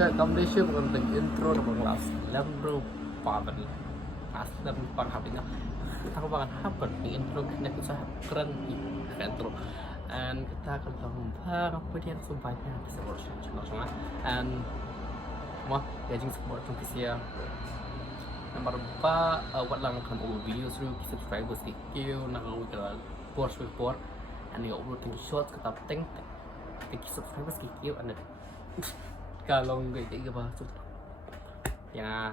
Malaysia bukan lagi intro nama kelas lembro paben aslam panghabinga kita akan happen di intro kita usaha keren di intro and kita akan membahas apa dia sebanyak semua semua and semua gajing semua tuh nomor 4 wat lang kan overview through subscribe ko skill na ko kala post report and yung uploading shorts kata teng subscribe ko skill and kalau nggak kayak apa tuh ya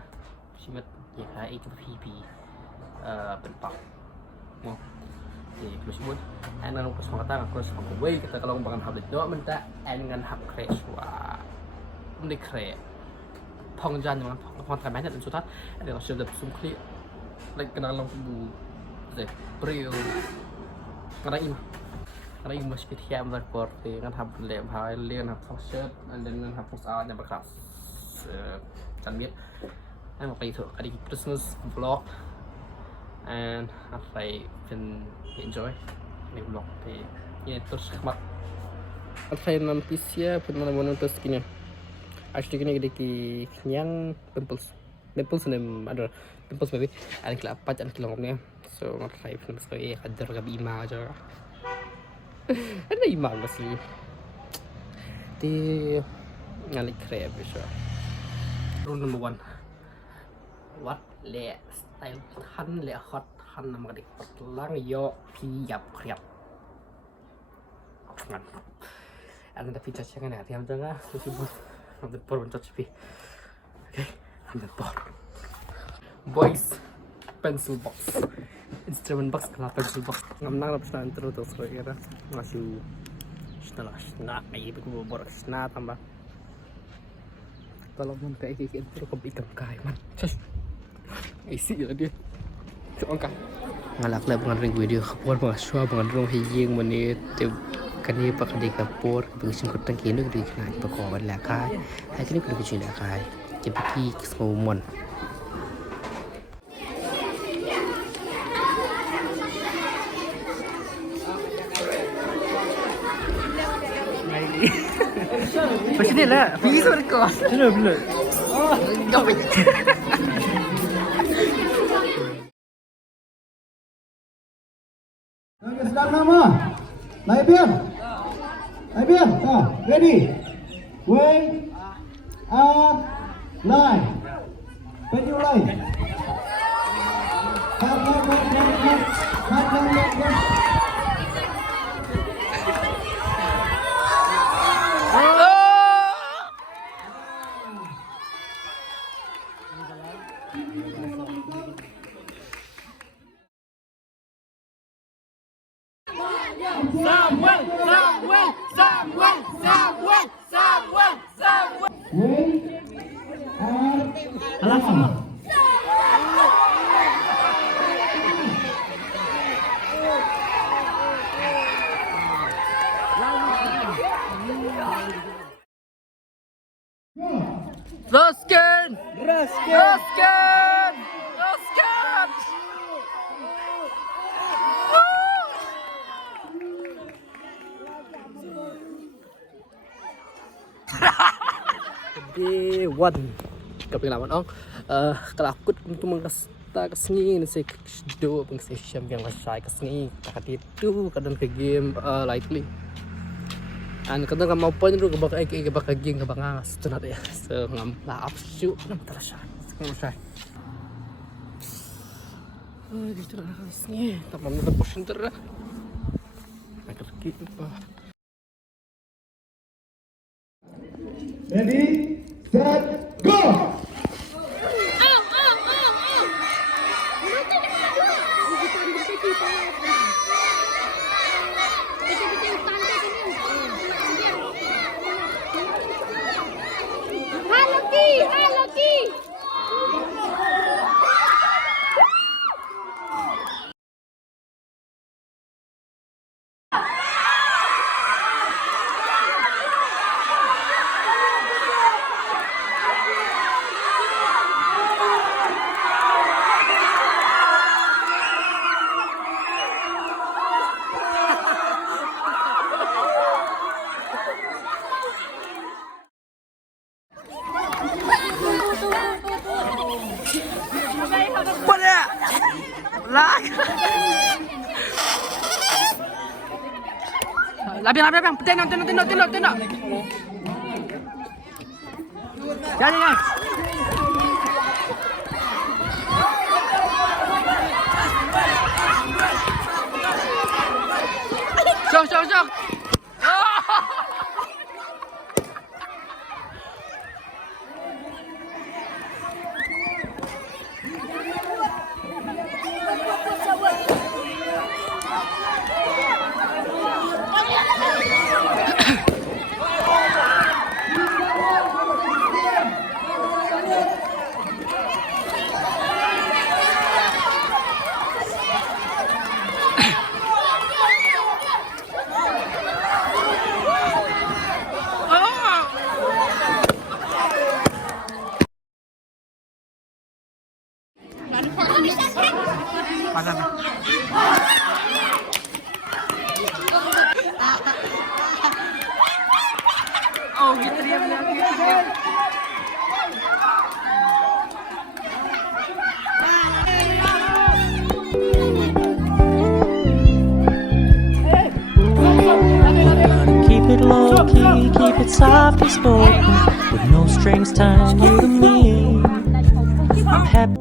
simet ya kayak itu PP bentak mau jadi terus buat and lalu pas mengatakan terus way kita kalau bangun habit doa minta and dengan hak crash wah ini crash phong jan yang phong台 dan sudah ada yang sudah sungkli like kenal lang bu deh brio karena ini masih kita yang berpor dengan hab lem hal lian hab shirt and dengan hab post out yang berkelas canggih and apa itu kali Christmas vlog and apa can enjoy ini vlog ini terus khmat apa yang nampisia pun mana terus kini actually kini di kenyang pimples nem ada pimples baby ada kelapat dan kilongnya so ngapai pun sekali kader gabi ima aja ada ima sih di ngalik krep bisa rule number 1 what le style han le hot han nama dik lang yo piap kriap ngan ada tapi cacing kan ya tiam tengah susah ambil por bentar cepi oke ambil por boys pencil box instrument box kena pencil box ngamnang lapis nanti terus kira masih setelah snack ini aku bawa snack tambah kalau mau kayak gitu terus kebikam kai man isi lah dia coba ngalak lah pengen video kapur pengen suah pengen rong hijing menit kan ni pakai kapur bersih kotang kini kita kena pakai lah kai hari ini kita cuci lah kai kita pergi ke Semomon macam ni lah pergi sama kau belum kau sedang nama Laibian, ready, wait, up, line, penyu line, cut. Ruskin! Day 1 kapinglaman ong kalakut untuk mengkasta kesengi ini saya do pengisian yang saya kesengi kakak itu kadang ke game lightly and kadang mau poin dulu kebak game kebak ngas tenat ya so ngam laap shoot nam terasa selesai gitu lah kesengi tamam kita pusing terus agar kita Ready, set, go! Lag. Labihan. Tino. Jadi guys. Sok. Oh, gitu dia bilang gitu. Keep it low key, keep it softly spoken, with no strings tying you to me. I'm happy